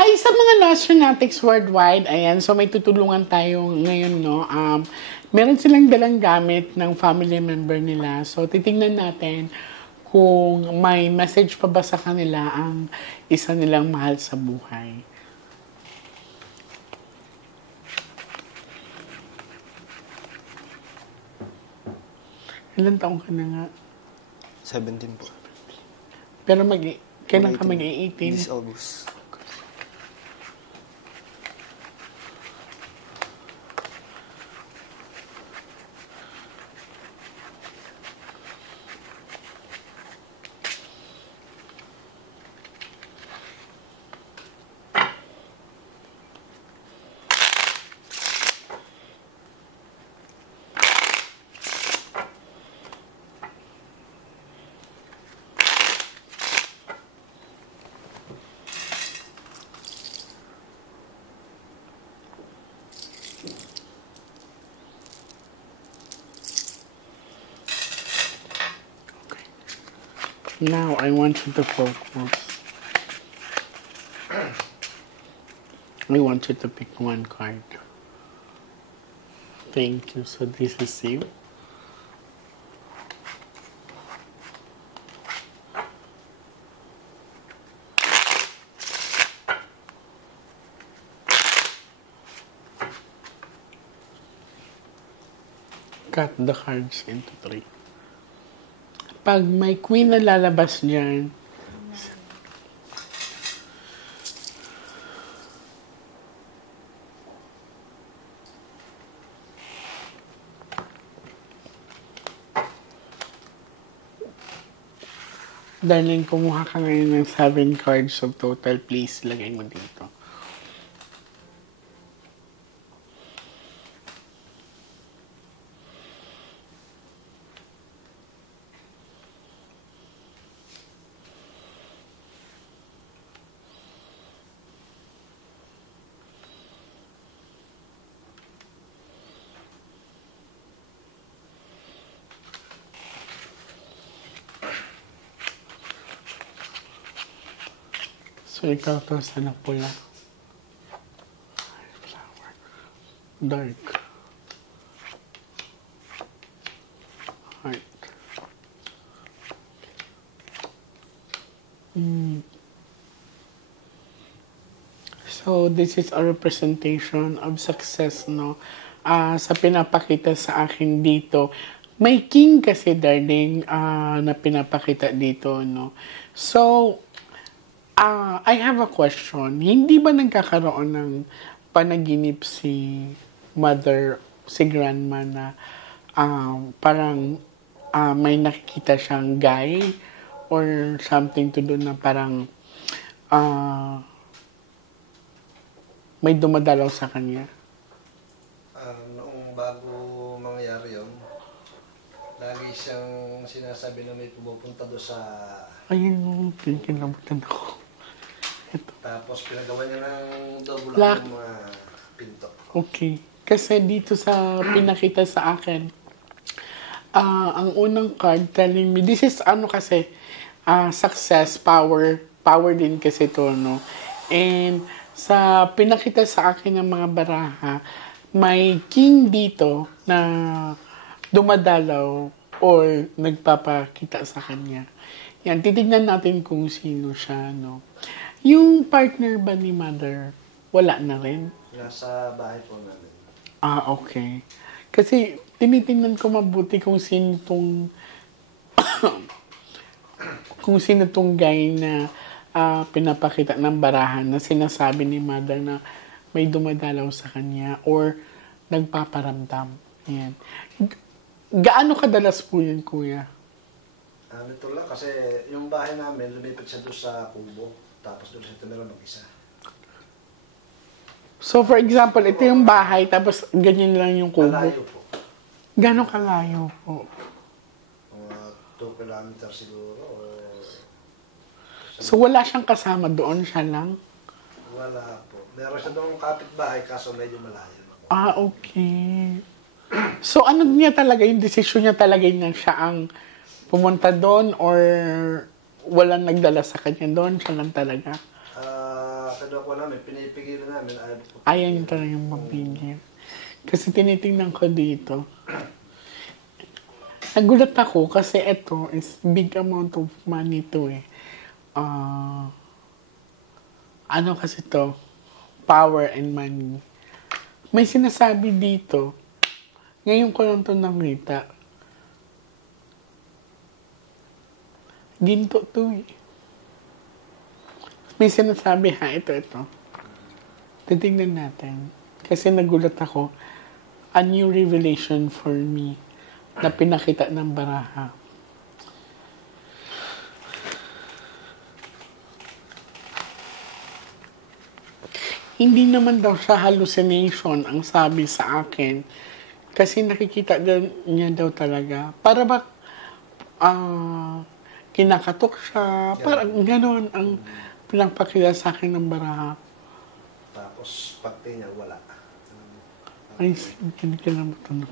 Hi sa mga Lost Fanatics worldwide. Ayan, so may tutulungan tayo ngayon, no? Meron silang dalang gamit ng family member nila. So, titingnan natin kung may message pa ba sa kanila ang isa nilang mahal sa buhay. Ilan taong ka na nga? 17 po. Pero kailan ka mag-18? This August. Now, I want you to focus. I want you to pick one card. Thank you. So this is you. Cut the cards into 3. Pag may queen na lalabas dyan, darling, kumuha ka ngayon ng 7 cards of total. Please, lagay mo dito. So, ikaw to sa pula. Flower. Dark. Heart. So, this is a representation of success, no? Sa pinapakita sa akin dito. May king kasi, darling, na pinapakita dito, no? So, I have a question. Hindi ba nagkakaroon ng panaginip si mother, si grandma na parang may nakikita siyang guy or something to do na parang may dumadalaw sa kanya? Noong bago mangyari yun, lagi siyang sinasabi na may pumupunta doon sa... Ayun, kinabutan ako. Ito. Tapos pinagawa niya ng double Lock. ng mga pinto. Okay. Kasi dito sa pinakita sa akin, ang unang card telling me, this is kasi, success, power din kasi to, no? And sa pinakita sa akin ng mga baraha, may king dito na dumadalaw or nagpapakita sa kanya. Yan, titignan natin kung sino siya, no? Yung partner ba ni mother, wala na rin? Nasa bahay po namin. Okay. Kasi tinitingnan ko mabuti kung sino tong kung sino tong guy na pinapakita ng barahan na sinasabi ni mother na may dumadalaw sa kanya or nagpaparamdam. Yan. Gaano kadalas po yun, kuya? Nito lang kasi yung bahay namin, lumipat siya doon sa kubo. Tapos doon siya tumira mag-isa. So, for example, ito yung bahay, tapos ganyan lang yung kubo. Malayo po. Gano'ng kalayo po? Mga 2 kilometers siguro. So, wala siyang kasama doon, siya lang? Wala po. Meron siya doon kapitbahay, kaso medyo malayo. Okay. So, ano niya talaga, yung decision niya talaga na siya ang pumunta doon or walang nagdala sa kanya doon? Siya lang talaga? sa loko namin, pinipigilan namin. Ayaw niyo talagang mapigil. Kasi tinitingnan ko dito. Nagulat ako kasi ito is big amount of money to eh. Ano kasi to? Power and money. May sinasabi dito. Ngayon ko lang to nakita. Ginto to eh. May sinasabi ha, ito. Titignan natin. Kasi nagulat ako. A new revelation for me na pinakita ng baraha. Hindi naman daw siya hallucination ang sabi sa akin. Kasi nakikita niya daw talaga. Para ba kinakatok siya. Parang gano'n ang pinapakita sa akin ng baraha. Tapos pagti niya, wala. Ay, kinikilam ito na.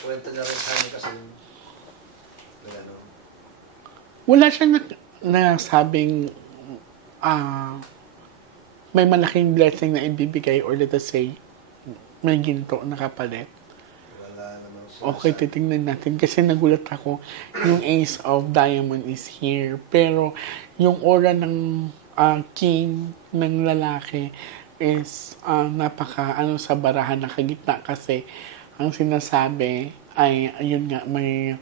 Kwento niya rin sa amin kasi ano. Wala siyang nasabing may malaking blessing na ibibigay or let us say may ginto na kapalit. Wala naman siya. Okay, titingnan natin kasi nagulat ako yung Ace of Diamond is here pero yung aura ng king ng lalaki is napaka sa barahan nakagitna kasi ang sinasabi ay ayun nga may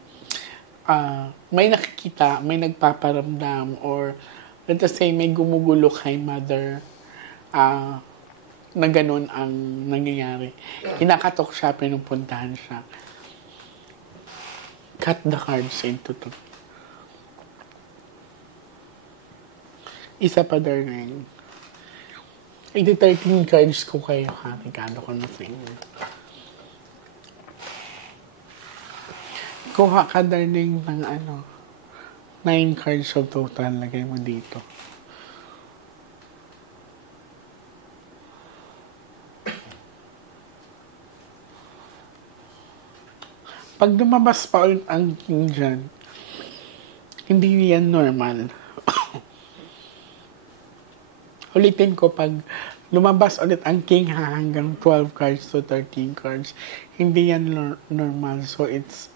nakikita, may nagpaparamdam or let us say may gumugulo kay mother na ganun ang nangyayari. Kinakatok siya, pinupuntahan siya. Cut the cards into two. Isa pa darling. 13 cards ko kayo ha. Regalo ko na sa inyo. Kuha ka darling ng 9 cards of total. Lagay mo dito. Pag lumabas pa ulit ang king dyan, hindi yan normal. Ulitin ko, pag lumabas ulit ang king hanggang 12 cards to 13 cards, hindi yan normal. So, it's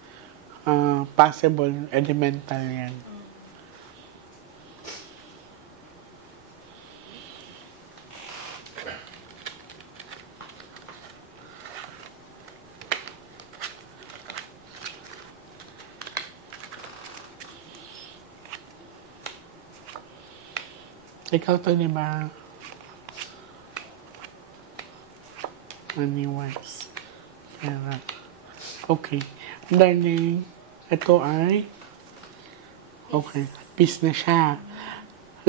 possible, elemental yan. Ikaw to, di ba? Money-wise. Pera. Okay. Darling, ito ay okay. Peace na siya.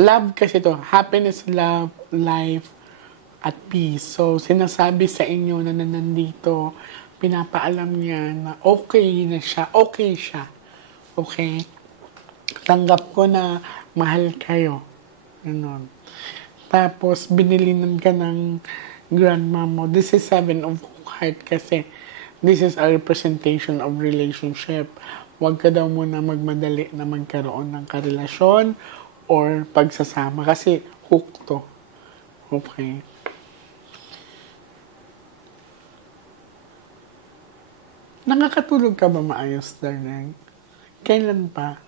Love kasi to. Happiness, love, life, at peace. So, sinasabi sa inyo na nandito, pinapaalam niya na okay na siya. Okay siya. Okay? Tanggap ko na mahal kayo. Ganun. Tapos, binilinan ka ng grandma mo. This is 7 of heart kasi this is a representation of relationship. Huwag ka daw muna magmadali na magkaroon ng karelasyon or pagsasama kasi hook to. Okay. Nakakatulog ka ba maayos, darling? Kailan pa?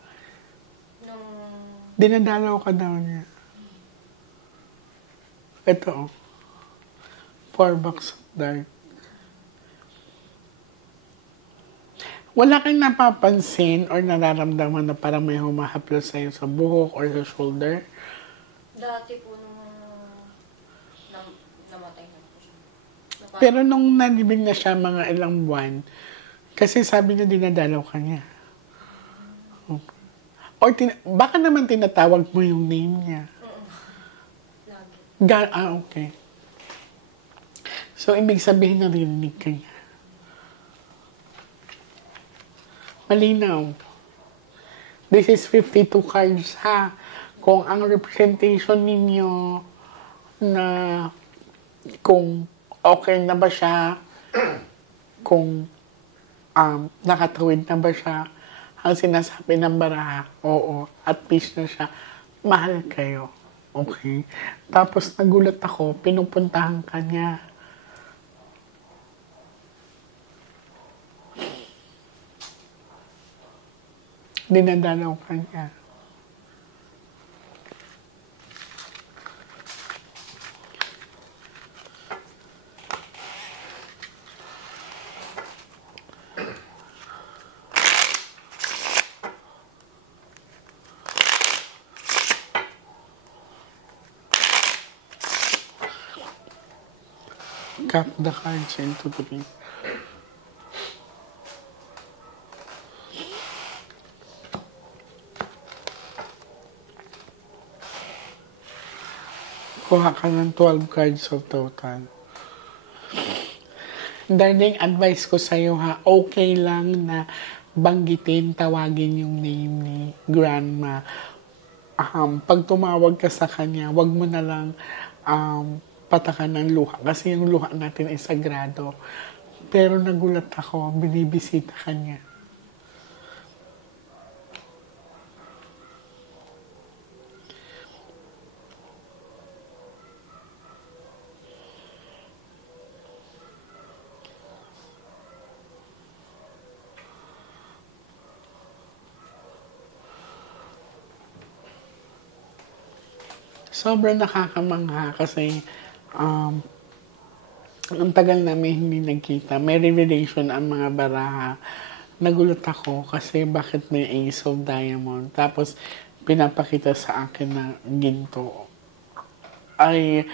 Dinadalaw ka daw niya. Ito, 4 bucks of dark. Wala kang napapansin or nararamdaman na parang may humahaplos sa'yo sa buhok or sa shoulder? Dati po nung namatay na po siya. Pero nung nalibing na siya mga ilang buwan, kasi sabi niya dinadalaw ka niya. Okay. Or baka naman tinatawag mo yung name niya. Okay. So, ibig sabihin narinig ka niya. Malinaw. This is 52 cards, ha? Kung ang representation ninyo na kung okay na ba siya, kung nakatawid na ba siya, ang sinasabi ng baraha, oo, at peace na siya. Mahal kayo. Okay. Tapos nagulat ako, pinupuntahan ka niya. Dinadalaw ka niya. Cut the cards into three. Kuha ka ng 12 cards of total. Darling, advice ko sa'yo ha, okay lang na banggitin, tawagin yung name ni Grandma. Pag tumawag ka sa kanya, wag mo na lang patakan ng luha. Kasi yung luha natin ay sagrado. Pero nagulat ako, binibisita ka niya. Sobrang nakakamangha kasi ang tagal namin hindi nagkita. May revelation ang mga baraha. Nagulat ako kasi bakit may Ace of Diamond. Tapos pinapakita sa akin na ginto. Ay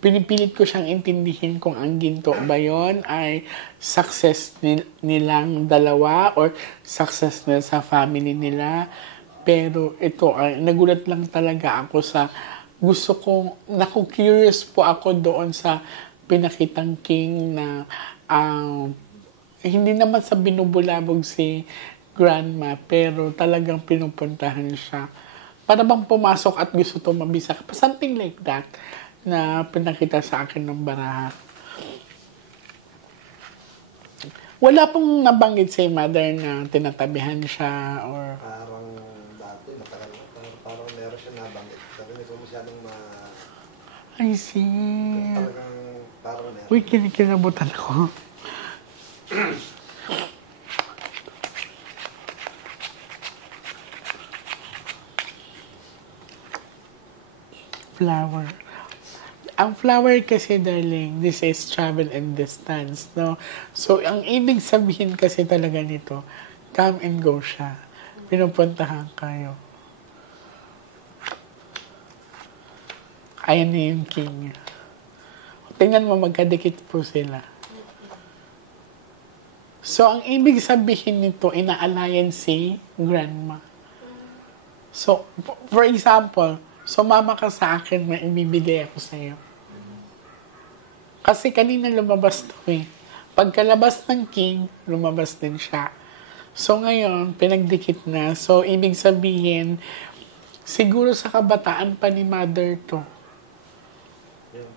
pinipilit ko siyang intindihin kung ang ginto ba yon ay success nilang dalawa or success nila sa family nila. Pero ito ay nagulat lang talaga ako sa gusto kong, curious po ako doon sa pinakitang king na hindi naman sa binubulabog si Grandma, pero talagang pinupuntahan siya. Para bang pumasok at gusto to mabisa. Something like that na pinakita sa akin ng baraha. Wala pong nabanggit si Mother na tinatabihan siya or... Parang dati, matagal na. Parang meron siya nabanggit. Sabi niya kung masyadong I see. Talagang parang meron. Uy, kinikilabutan ako. Flower. Ang flower kasi, darling, this is travel and distance, no? So, ang ibig sabihin kasi talaga nito, come and go siya. Pinupuntahan kayo. Ayan na yung king. Tingnan mo, magkadikit po sila. So, ang ibig sabihin nito, inaalayan si Grandma. So, for example, sumama ka sa akin, may ibibigay ako sa'yo. Kasi kanina lumabas to eh. Pagkalabas ng king, lumabas din siya. So, ngayon, pinagdikit na. So, ibig sabihin, siguro sa kabataan pa ni Mother to. Yung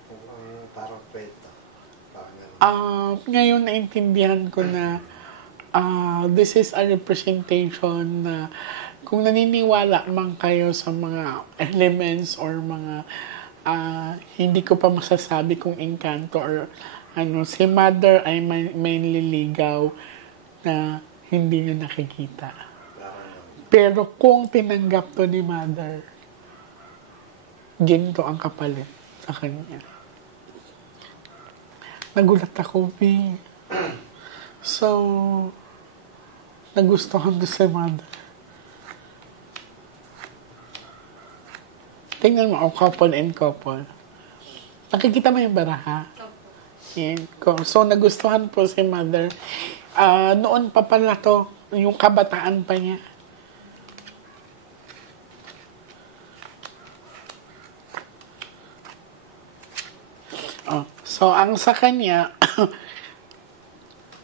parang kwenta. Ngayon, naintindihan ko na this is a representation na kung naniniwala man kayo sa mga elements or mga hindi ko pa masasabi kung engkanto or ano, si Mother ay may nililigaw na hindi nyo nakikita. Pero kung tinanggap to ni Mother, ginto ang kapalit sa kanya. Nagulat ako, B. So, nagustuhan to si Mother. Tingnan mo, couple and couple. Nakikita mo yung baraha? Yan. So, nagustuhan po si Mother. Noon pa pala to, yung kabataan pa niya. So, ang sa kanya,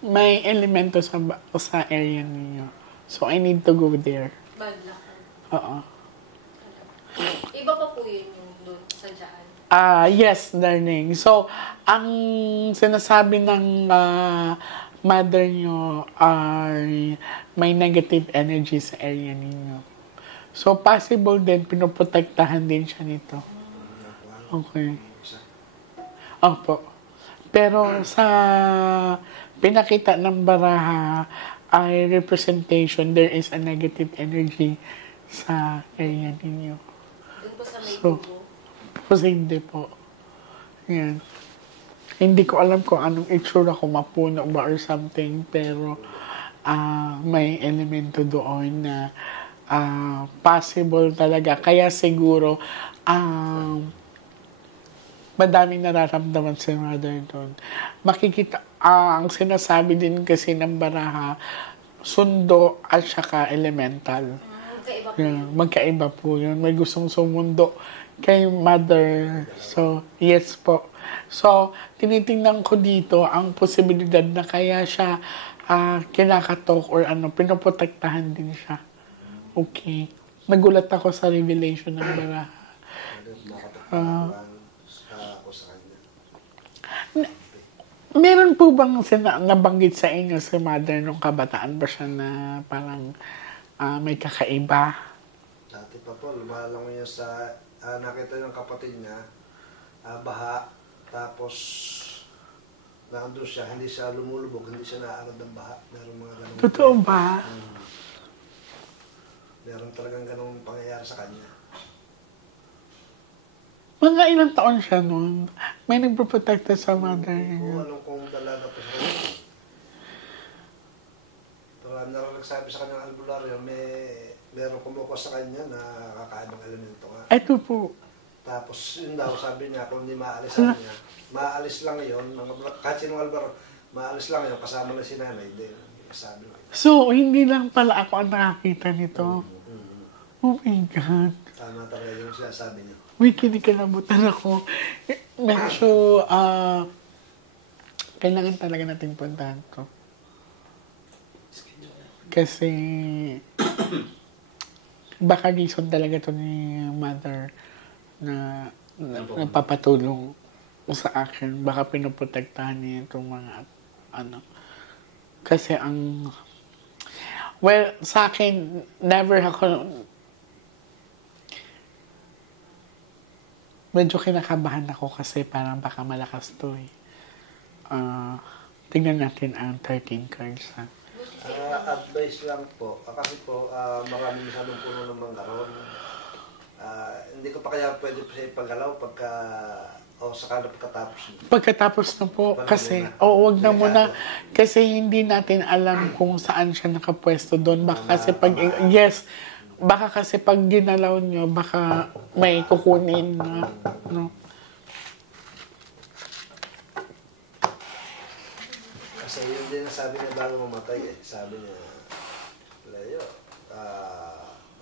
may elemento sa area niyo. So, I need to go there. Bad luck. Oo. Iba pa po yun yung doon sa dyan. Yes, darling. So, ang sinasabi ng mother nyo ay may negative energy sa area ninyo. So, possible din, pinoprotektahan din siya nito. Okay. Isa. Opo. Pero sa pinakita ng baraha ay representation, there is a negative energy sa area ninyo. Doon po sa may So, dugo. posible po. Yan. Hindi ko alam kung anong itsura ko, mapuno ba or something, pero may elemento doon na possible talaga. Kaya siguro, madaming nararamdaman si mother doon. Makikita, ang sinasabi din kasi ng baraha, sundo at saka elemental. Magkaiba po. Yan, magkaiba po yun. May gustong sumundo kay mother. So, yes po. So, tinitingnan ko dito ang posibilidad na kaya siya kinakatok or pinoprotektahan din siya. Okay. Nagulat ako sa revelation ng baraha. Ako sa kanya. Meron po bang nabanggit sa inyo si mother nung kabataan ba siya na parang may kakaiba? Dati pa po, lumalang niya sa, nakita ng kapatid niya, baha, tapos nandun siya, hindi siya lumulubog, hindi siya naanod ng baha. Meron mga ganun. Totoo ba? Meron talagang ganung pangyayari sa kanya. Mga ilang taon siya nun? May nagproprotekta sa mother Kung niya. anong kung dalaga po sa kanya. Pero ang nagsabi sa kanyang albularyo, meron kumukuha sa kanya na kakaibang elemento nga. Ito po. Tapos yun daw, sabi niya, kung hindi maalis sa kanya, maalis lang yun, kahit sinong albularyo, maalis lang yun, kasama na si nanay din. Sabi niya. So, hindi lang pala ako ang nakakita nito. Oh my God. Tama talaga yung sinasabi niya. May kinikalabutan ako. Medyo, kailangan talaga natin puntahan to. Kasi, baka reason talaga to ni mother na napapatulong sa akin. Baka pinoprotektahan niya itong mga, kasi well, sa akin, never ako, medyo kinakabahan ako kasi parang baka malakas to eh. Tingnan natin ang 13 cards ha. Advice lang po, kasi po marami masyadong puno ng manggaron. Hindi ko pa kaya pwede pa siya ipagalaw pagka sakala pagkatapos. Pagkatapos na po, kasi, wag na muna, kasi hindi natin alam kung saan siya nakapwesto doon. Baka kasi baka kasi pag ginalaw nyo, baka may kukunin na, no? Kasi yun din ang sabi niya bago mamatay eh. Sabi niya, Leo,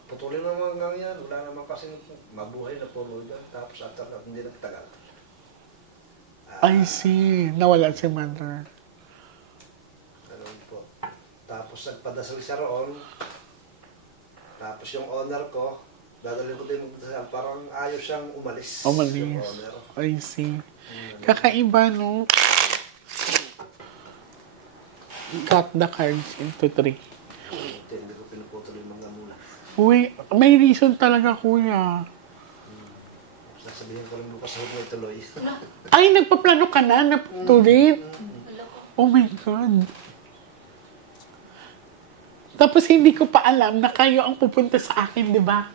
putulin mo hanggang yan. Wala naman kasi mabuhay na puro dyan. Tapos after that, hindi nagtagal. I see. Nawala si mother. Ganun po. Tapos nagpadasal siya roon. Tapos yung owner ko, dadalhin ko din magdasal. Parang ayaw siyang umalis. Yung owner. I see. Kakaiba, no? Cut the cards into 3. Hindi ko pinuputol yung mga mula. Uy, may reason talaga, kuya. Sasabihin ko rin bukas huwag may tuloy. Ay, nagpaplano ka na, naputulit. Oh my God. Tapos hindi ko pa alam na kayo ang pupunta sa akin, di ba?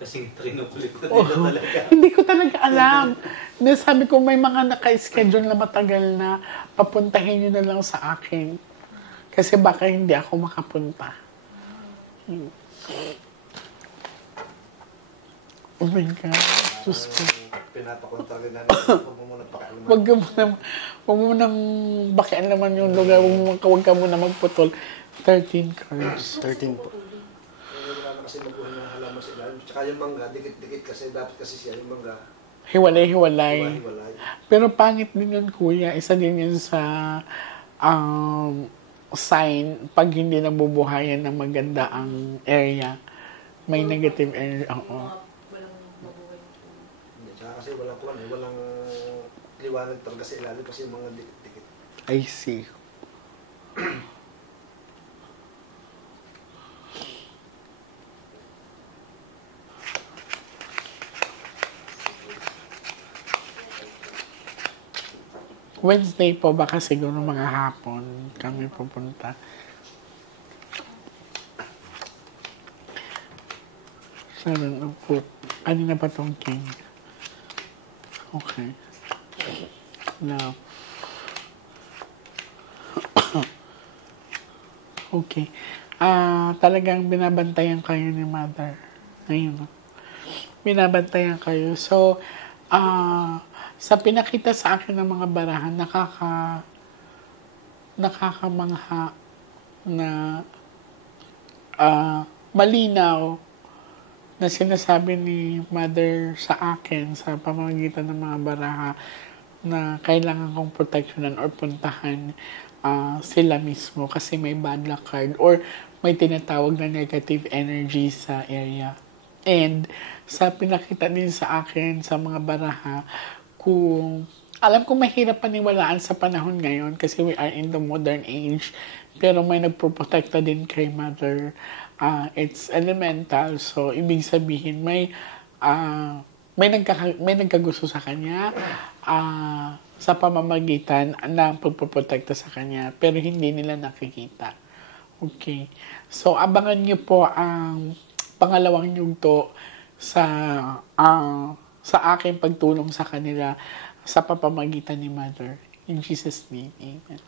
Kasi trinukulit ko dito talaga. Hindi ko talaga alam. Sabi ko, may mga naka-schedule na matagal na papuntahin nyo na lang sa akin. Kasi baka hindi ako makapunta. Oh my God. Diyos ko. Pinapakontra rin namin. Huwag mo muna pakialaman. Huwag mo nang bakialaman yung lugar. Huwag ka muna magputol. 13 cards. 13 po. Wala na kasi mabuhay ng halaman sa ilalim. Tsaka yung mangga, dikit-dikit kasi. Dapat kasi siya yung mangga. Hiwalay. Hiwalay. Pero pangit din yun, kuya. Isa din yun sa sign pag hindi nabubuhayan ng maganda ang area. May negative area. Oo. Walang mabuhay. Tsaka kasi walang kuwan eh. Walang liwanag talaga sa ilalim kasi yung mga dikit-dikit. I see. Wednesday po, baka siguro mga hapon kami pupunta. Sharon, upo. Ano na pa tong king? Okay. Now. Okay. Talagang binabantayan kayo ni Mother. Ayun. Binabantayan kayo. So, sa pinakita sa akin ng mga barahan, nakakamangha na malinaw na sinasabi ni Mother sa akin sa pamamagitan ng mga baraha na kailangan kong proteksyonan or puntahan sila mismo kasi may bad luck card or may tinatawag na negative energy sa area. And sa pinakita din sa akin sa mga baraha, alam ko mahirap paniwalaan sa panahon ngayon kasi we are in the modern age, pero may nagproprotekta din kay Mother. It's elemental, so ibig sabihin may nagkagusto sa kanya sa pamamagitan ng pagpoprotekta sa kanya, pero hindi nila nakikita. Okay. So, abangan niyo po ang pangalawang yugto sa aking pagtulong sa kanila sa pamamagitan ni Mother. In Jesus' name, Amen.